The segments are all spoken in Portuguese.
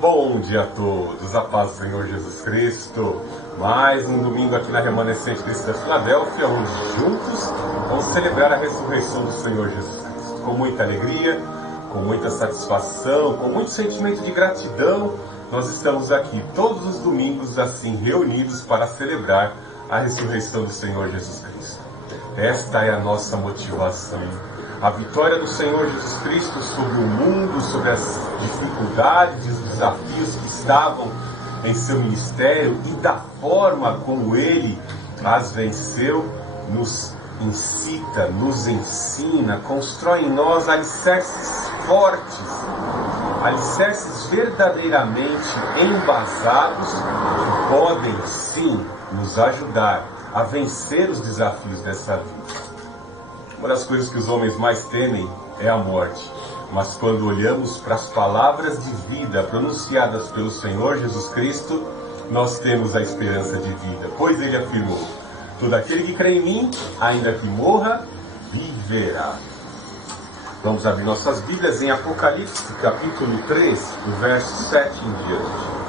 Bom dia a todos, a paz do Senhor Jesus Cristo. Mais um domingo aqui na Remanescente Cristã Filadélfia, onde juntos vamos celebrar a ressurreição do Senhor Jesus Cristo. Com muita alegria, com muita satisfação, com muito sentimento de gratidão, nós estamos aqui todos os domingos assim reunidos para celebrar a ressurreição do Senhor Jesus Cristo. Esta é a nossa motivação. A vitória do Senhor Jesus Cristo sobre o mundo, sobre as dificuldades e os desafios que estavam em seu ministério e da forma como Ele as venceu, nos incita, nos ensina, constrói em nós alicerces fortes, alicerces verdadeiramente embasados que podem sim nos ajudar a vencer os desafios dessa vida. Uma das coisas que os homens mais temem é a morte. Mas quando olhamos para as palavras de vida pronunciadas pelo Senhor Jesus Cristo, nós temos a esperança de vida. Pois Ele afirmou: todo aquele que crê em mim, ainda que morra, viverá. Vamos abrir nossas Bíblias em Apocalipse, capítulo 3, do verso 7 em diante.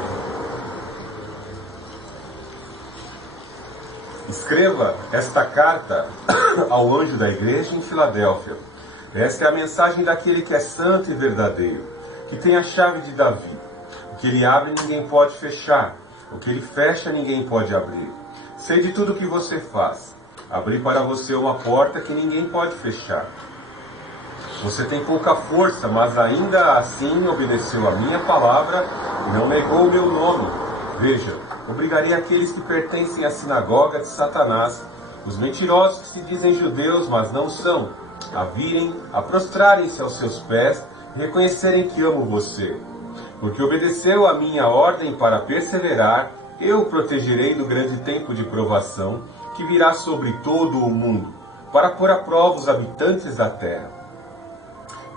Escreva esta carta ao anjo da igreja em Filadélfia. Esta é a mensagem daquele que é santo e verdadeiro, que tem a chave de Davi. O que ele abre, ninguém pode fechar. O que ele fecha, ninguém pode abrir. Sei de tudo o que você faz. Abri para você uma porta que ninguém pode fechar. Você tem pouca força, mas ainda assim obedeceu a minha palavra e não negou o meu nome. Veja, obrigarei aqueles que pertencem à sinagoga de Satanás, os mentirosos que se dizem judeus, mas não são, a virem, a prostrarem-se aos seus pés e reconhecerem que amo você. Porque obedeceu a minha ordem para perseverar, eu o protegerei do grande tempo de provação que virá sobre todo o mundo, para pôr à prova os habitantes da terra.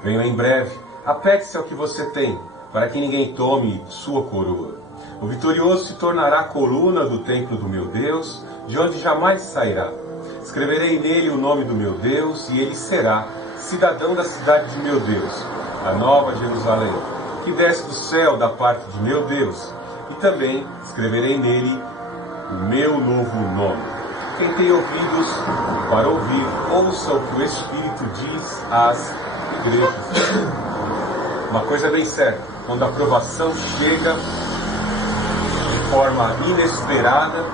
Venho em breve, apegue-se ao que você tem, para que ninguém tome sua coroa. O vitorioso se tornará a coluna do templo do meu Deus, de onde jamais sairá. Escreverei nele o nome do meu Deus, e ele será cidadão da cidade de meu Deus, a nova Jerusalém, que desce do céu da parte de meu Deus. E também escreverei nele o meu novo nome. Quem tem ouvidos para ouvir, ouça o que o Espírito diz às igrejas. Uma coisa bem certa, quando a provação chega de forma inesperada,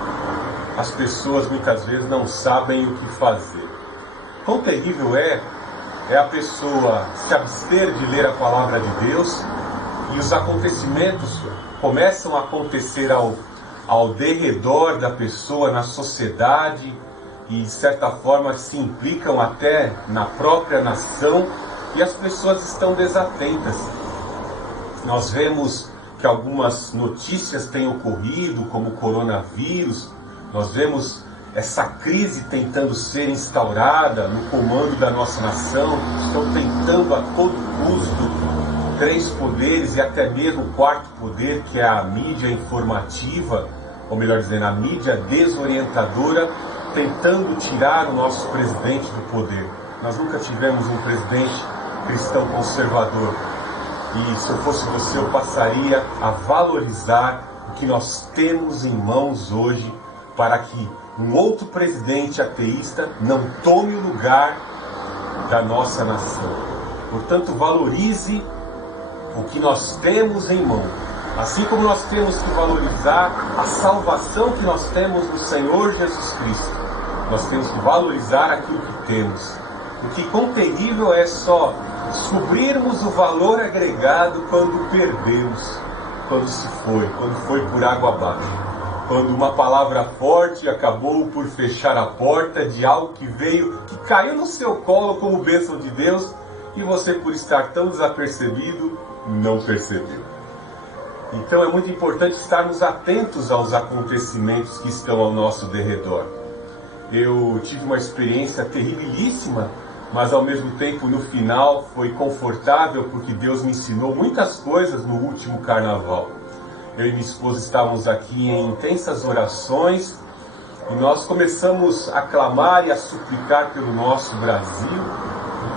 as pessoas muitas vezes não sabem o que fazer. Quão terrível é a pessoa se abster de ler a palavra de Deus e os acontecimentos começam a acontecer ao derredor da pessoa, na sociedade, e de certa forma se implicam até na própria nação, e as pessoas estão desatentas. Nós vemos que algumas notícias têm ocorrido, como o coronavírus. Nós vemos essa crise tentando ser instaurada no comando da nossa nação. Estão tentando a todo custo três poderes e até mesmo o quarto poder, que é a mídia informativa, ou melhor dizendo, a mídia desorientadora, tentando tirar o nosso presidente do poder. Nós nunca tivemos um presidente cristão conservador. E se eu fosse você, eu passaria a valorizar o que nós temos em mãos hoje, para que um outro presidente ateísta não tome o lugar da nossa nação. Portanto, valorize o que nós temos em mão. Assim como nós temos que valorizar a salvação que nós temos no Senhor Jesus Cristo, nós temos que valorizar aquilo que temos. Porque quão terrível é só descobrirmos o valor agregado quando perdemos, quando foi por água abaixo. Quando uma palavra forte acabou por fechar a porta de algo que caiu no seu colo como bênção de Deus, e você, por estar tão desapercebido, não percebeu. Então é muito importante estarmos atentos aos acontecimentos que estão ao nosso derredor. Eu tive uma experiência terribilíssima, mas ao mesmo tempo no final foi confortável, porque Deus me ensinou muitas coisas no último carnaval. Eu e minha esposa estávamos aqui em intensas orações e nós começamos a clamar e a suplicar pelo nosso Brasil,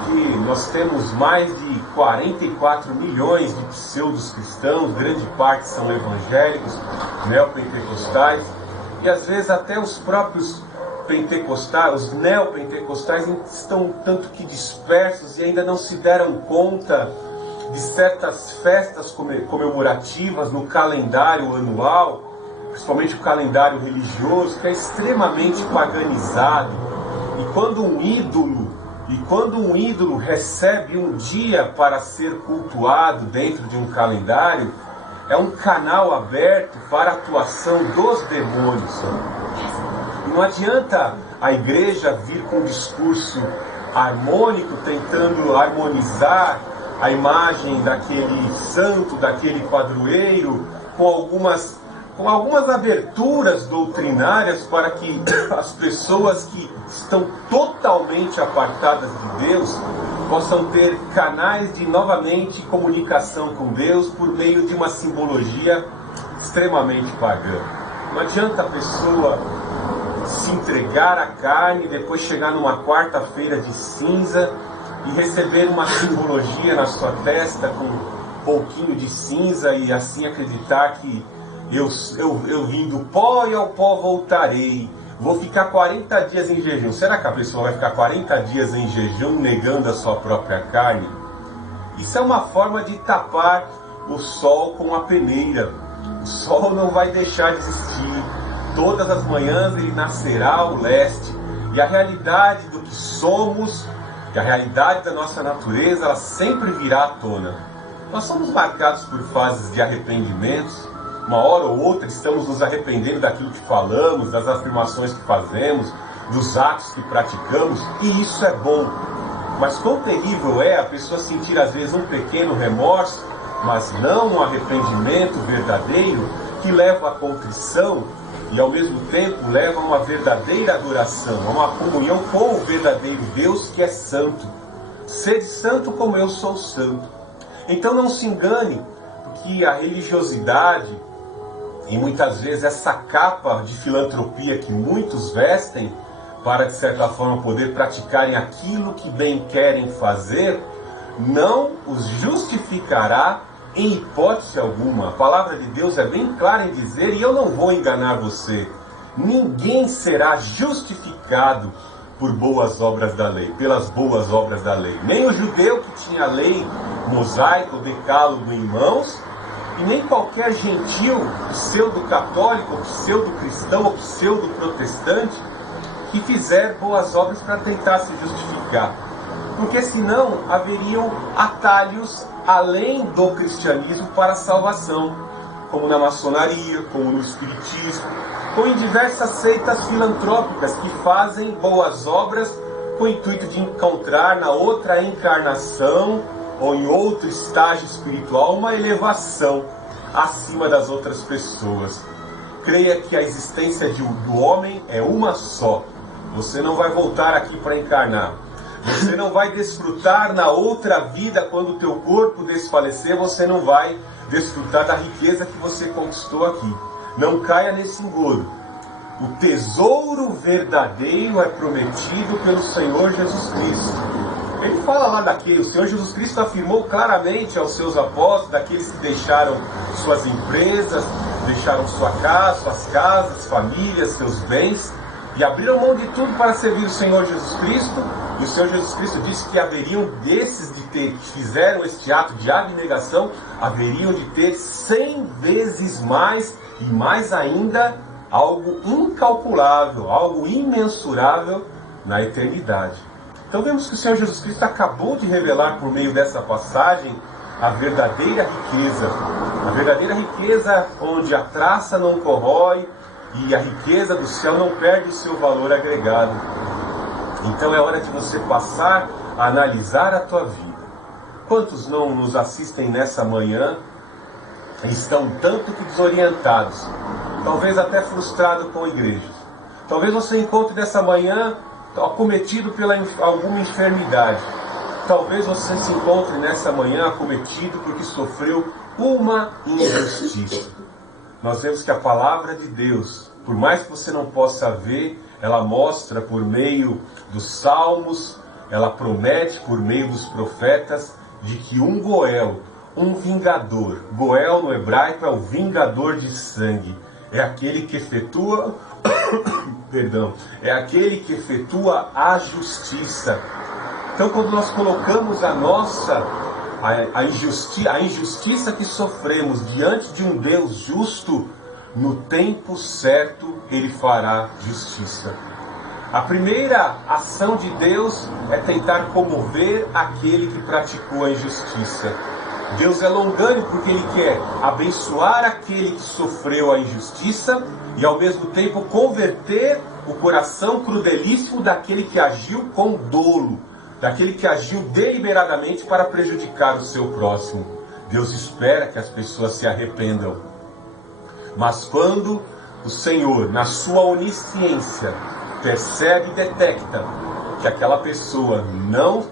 porque nós temos mais de 44 milhões de pseudos cristãos, grande parte são evangélicos, neopentecostais, e às vezes até os próprios pentecostais, os neopentecostais estão tanto que dispersos e ainda não se deram conta de certas festas comemorativas no calendário anual, principalmente o calendário religioso, que é extremamente paganizado. E quando um ídolo recebe um dia para ser cultuado dentro de um calendário, é um canal aberto para a atuação dos demônios. Não adianta a igreja vir com um discurso harmônico, tentando harmonizar a imagem daquele santo, daquele padroeiro, com algumas aberturas doutrinárias para que as pessoas que estão totalmente apartadas de Deus possam ter canais de novamente comunicação com Deus por meio de uma simbologia extremamente pagã. Não adianta a pessoa se entregar à carne e depois chegar numa quarta-feira de cinza e receber uma simbologia na sua testa com um pouquinho de cinza e assim acreditar que eu vim do pó e ao pó voltarei. Vou ficar 40 dias em jejum. Será que a pessoa vai ficar 40 dias em jejum negando a sua própria carne? Isso é uma forma de tapar o sol com a peneira. O sol não vai deixar de existir. Todas as manhãs ele nascerá ao leste. E a realidade do que somos, que a realidade da nossa natureza, ela sempre virá à tona. Nós somos marcados por fases de arrependimentos. Uma hora ou outra estamos nos arrependendo daquilo que falamos, das afirmações que fazemos, dos atos que praticamos, e isso é bom. Mas quão terrível é a pessoa sentir às vezes um pequeno remorso, mas não um arrependimento verdadeiro que leva à contrição e ao mesmo tempo leva a uma verdadeira adoração, a uma comunhão com o verdadeiro Deus que é santo. Sede santo como eu sou santo. Então não se engane, porque a religiosidade e muitas vezes essa capa de filantropia que muitos vestem para, de certa forma, poder praticarem aquilo que bem querem fazer, não os justificará em hipótese alguma. A palavra de Deus é bem clara em dizer, e eu não vou enganar você, ninguém será justificado por boas obras da lei, pelas boas obras da lei. Nem o judeu que tinha a lei mosaica, o decálogo em mãos, e nem qualquer gentil, pseudo-católico, pseudo-cristão ou pseudo-protestante que fizer boas obras para tentar se justificar. Porque senão haveriam atalhos além do cristianismo para a salvação, como na maçonaria, como no espiritismo, ou em diversas seitas filantrópicas que fazem boas obras com o intuito de encontrar na outra encarnação ou em outro estágio espiritual uma elevação acima das outras pessoas. Creia que a existência do homem é uma só. Você não vai voltar aqui para encarnar. Você não vai desfrutar na outra vida, quando o teu corpo desfalecer, você não vai desfrutar da riqueza que você conquistou aqui. Não caia nesse engodo. O tesouro verdadeiro é prometido pelo Senhor Jesus Cristo. Ele fala lá daquele, o Senhor Jesus Cristo afirmou claramente aos seus apóstolos, daqueles que deixaram suas empresas, deixaram sua casa, suas casas, famílias, seus bens, e abriram mão de tudo para servir o Senhor Jesus Cristo. E o Senhor Jesus Cristo disse que haveriam desses que fizeram este ato de abnegação, haveriam de ter 100 vezes mais, e mais ainda, algo incalculável, algo imensurável na eternidade. Então vemos que o Senhor Jesus Cristo acabou de revelar por meio dessa passagem a verdadeira riqueza onde a traça não corrói e a riqueza do céu não perde o seu valor agregado. Então é hora de você passar a analisar a tua vida. Quantos não nos assistem nessa manhã e estão tanto que desorientados, talvez até frustrados com igrejas? Talvez você encontre nessa manhã acometido pela alguma enfermidade. Talvez você se encontre nessa manhã acometido porque sofreu uma injustiça. Nós vemos que a palavra de Deus, por mais que você não possa ver, ela mostra por meio dos salmos, ela promete por meio dos profetas, de que um Goel, um vingador, Goel no hebraico é o vingador de sangue, é aquele que efetua, perdão, é aquele que efetua a justiça. Então, quando nós colocamos a injustiça que sofremos diante de um Deus justo, no tempo certo Ele fará justiça. A primeira ação de Deus é tentar comover aquele que praticou a injustiça. Deus é longânimo porque Ele quer abençoar aquele que sofreu a injustiça e ao mesmo tempo converter o coração crudelíssimo daquele que agiu com dolo, daquele que agiu deliberadamente para prejudicar o seu próximo. Deus espera que as pessoas se arrependam. Mas quando o Senhor, na sua onisciência, percebe e detecta que aquela pessoa não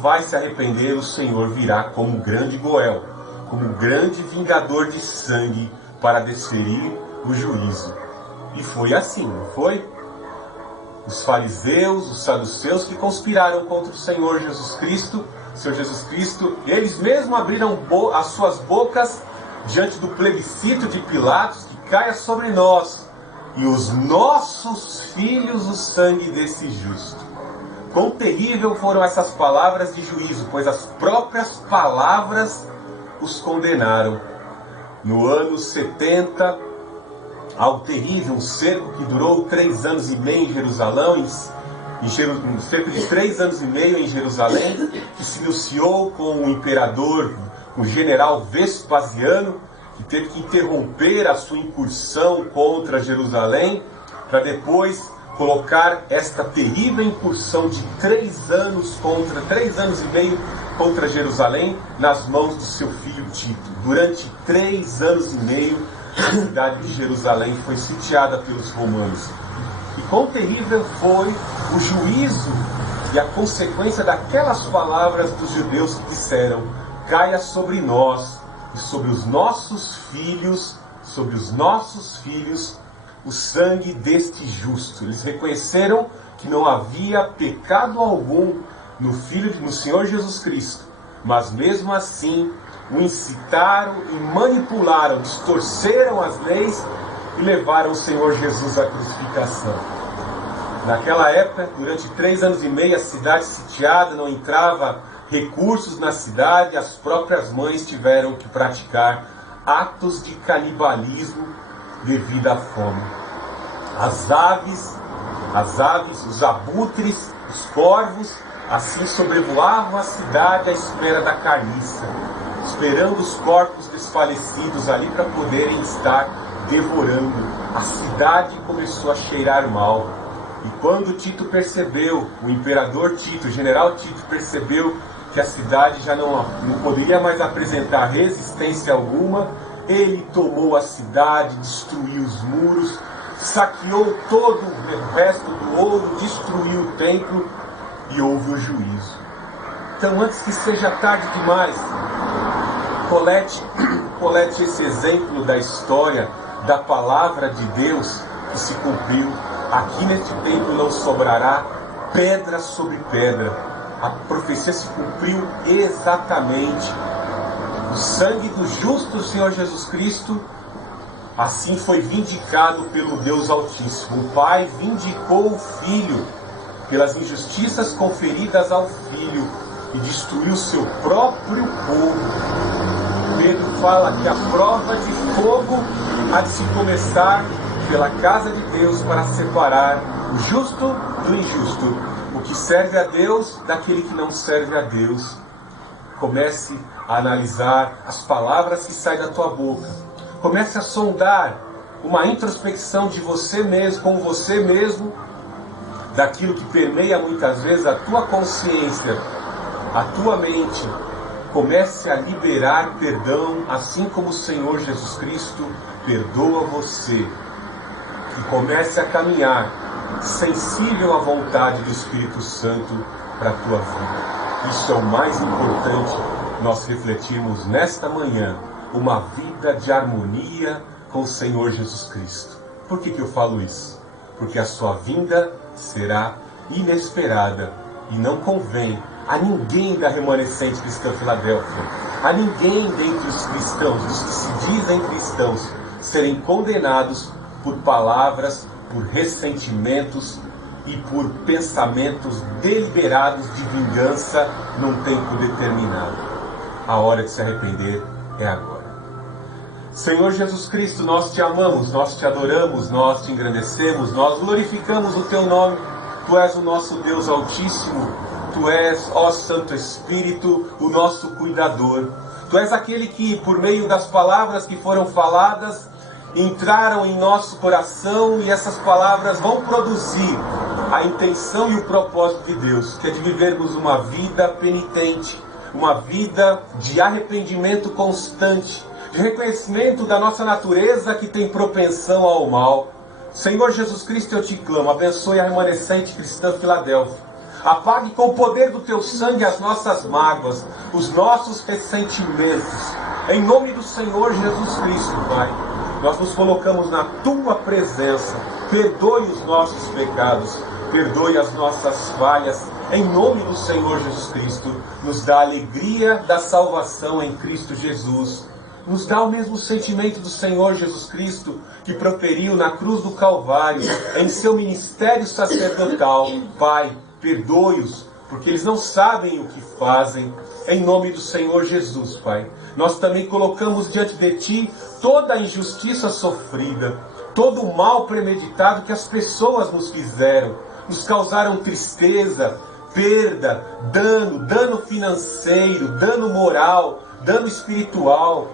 vai se arrepender, o Senhor virá como um grande Goel, como um grande vingador de sangue para desferir o juízo. E foi assim, não foi? Os fariseus, os saduceus que conspiraram contra o Senhor Jesus Cristo, eles mesmos abriram as suas bocas diante do plebiscito de Pilatos, que caia sobre nós e os nossos filhos o sangue desse justo. Quão terrível foram essas palavras de juízo, pois as próprias palavras os condenaram. No ano 70, ao terrível cerco que durou 3 anos e meio em Jerusalém, cerca de 3 anos e meio em Jerusalém, que se iniciou com o imperador, o general Vespasiano, que teve que interromper a sua incursão contra Jerusalém, para depois colocar esta terrível incursão de 3 anos e meio contra Jerusalém nas mãos do seu filho Tito. Durante 3 anos e meio, a cidade de Jerusalém foi sitiada pelos romanos. E quão terrível foi o juízo e a consequência daquelas palavras dos judeus que disseram: caia sobre nós e sobre os nossos filhos, o sangue deste justo. Eles reconheceram que não havia pecado algum no Senhor Jesus Cristo, mas mesmo assim o incitaram e manipularam, distorceram as leis e levaram o Senhor Jesus à crucificação. Naquela época, durante 3 anos e meio, a cidade sitiada, não entrava recursos na cidade, as próprias mães tiveram que praticar atos de canibalismo devido à fome. As aves, os abutres, os corvos, assim sobrevoavam a cidade à espera da carniça, esperando os corpos desfalecidos ali para poderem estar devorando. A cidade começou a cheirar mal. E quando Tito percebeu, o imperador Tito, o general Tito percebeu que a cidade já não poderia mais apresentar resistência alguma, ele tomou a cidade, destruiu os muros, saqueou todo o resto do ouro, destruiu o templo e houve o juízo. Então, antes que seja tarde demais, colete esse exemplo da história, da palavra de Deus que se cumpriu. Aqui neste templo não sobrará pedra sobre pedra. A profecia se cumpriu exatamente. O sangue do justo Senhor Jesus Cristo assim foi vindicado pelo Deus Altíssimo. O Pai vindicou o Filho pelas injustiças conferidas ao Filho e destruiu seu próprio povo. Pedro fala que a prova de fogo há de se começar pela casa de Deus para separar o justo do injusto, o que serve a Deus daquele que não serve a Deus. Comece a analisar as palavras que saem da tua boca. Comece a sondar uma introspecção de você mesmo, com você mesmo, daquilo que permeia muitas vezes a tua consciência, a tua mente. Comece a liberar perdão, assim como o Senhor Jesus Cristo perdoa você. E comece a caminhar sensível à vontade do Espírito Santo para a tua vida. Isso é o mais importante, nós refletirmos nesta manhã uma vida de harmonia com o Senhor Jesus Cristo. Por que eu falo isso? Porque a sua vinda será inesperada e não convém a ninguém da remanescente cristã Filadélfia, a ninguém dentre os cristãos, os que se dizem cristãos, serem condenados por palavras, por ressentimentos e por pensamentos deliberados de vingança num tempo determinado. A hora de se arrepender é agora. Senhor Jesus Cristo, nós te amamos, nós te adoramos, nós te engrandecemos, nós glorificamos o teu nome. Tu és o nosso Deus Altíssimo, tu és, ó Santo Espírito, o nosso cuidador. Tu és aquele que, por meio das palavras que foram faladas, entraram em nosso coração, e essas palavras vão produzir a intenção e o propósito de Deus, que é de vivermos uma vida penitente, uma vida de arrependimento constante, de reconhecimento da nossa natureza que tem propensão ao mal. Senhor Jesus Cristo, eu te clamo, abençoe a remanescente cristã Filadélfia. Apague com o poder do teu sangue as nossas mágoas, os nossos ressentimentos. Em nome do Senhor Jesus Cristo, Pai, nós nos colocamos na tua presença. Perdoe os nossos pecados, perdoe as nossas falhas. Em nome do Senhor Jesus Cristo, nos dá a alegria da salvação em Cristo Jesus. Nos dá o mesmo sentimento do Senhor Jesus Cristo, que proferiu na cruz do Calvário, em seu ministério sacerdotal. Pai, perdoe-os, porque eles não sabem o que fazem. Em nome do Senhor Jesus, Pai, nós também colocamos diante de Ti toda a injustiça sofrida, todo o mal premeditado que as pessoas nos fizeram, nos causaram tristeza, perda, dano financeiro, dano moral, dano espiritual,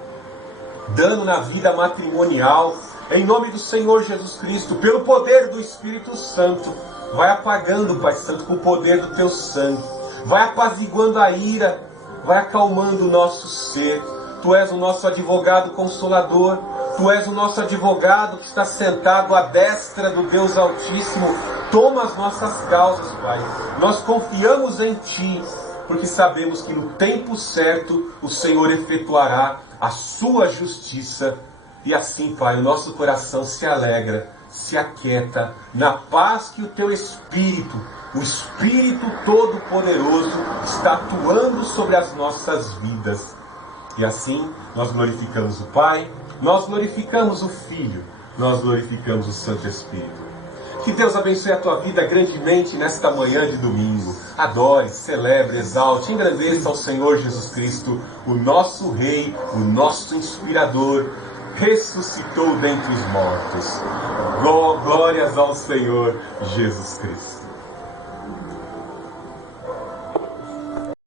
dano na vida matrimonial. Em nome do Senhor Jesus Cristo, pelo poder do Espírito Santo, vai apagando, Pai Santo, com o poder do teu sangue, vai apaziguando a ira, vai acalmando o nosso ser. Tu és o nosso advogado consolador, tu és o nosso advogado que está sentado à destra do Deus Altíssimo. Toma as nossas causas, Pai. Nós confiamos em Ti, porque sabemos que no tempo certo o Senhor efetuará a sua justiça. E assim, Pai, o nosso coração se alegra, se aquieta na paz que o Teu Espírito, o Espírito Todo-Poderoso, está atuando sobre as nossas vidas. E assim nós glorificamos o Pai, nós glorificamos o Filho, nós glorificamos o Santo Espírito. Que Deus abençoe a tua vida grandemente nesta manhã de domingo. Adore, celebre, exalte, engrandeça ao Senhor Jesus Cristo, o nosso Rei, o nosso Inspirador, ressuscitou dentre os mortos. Glórias ao Senhor Jesus Cristo.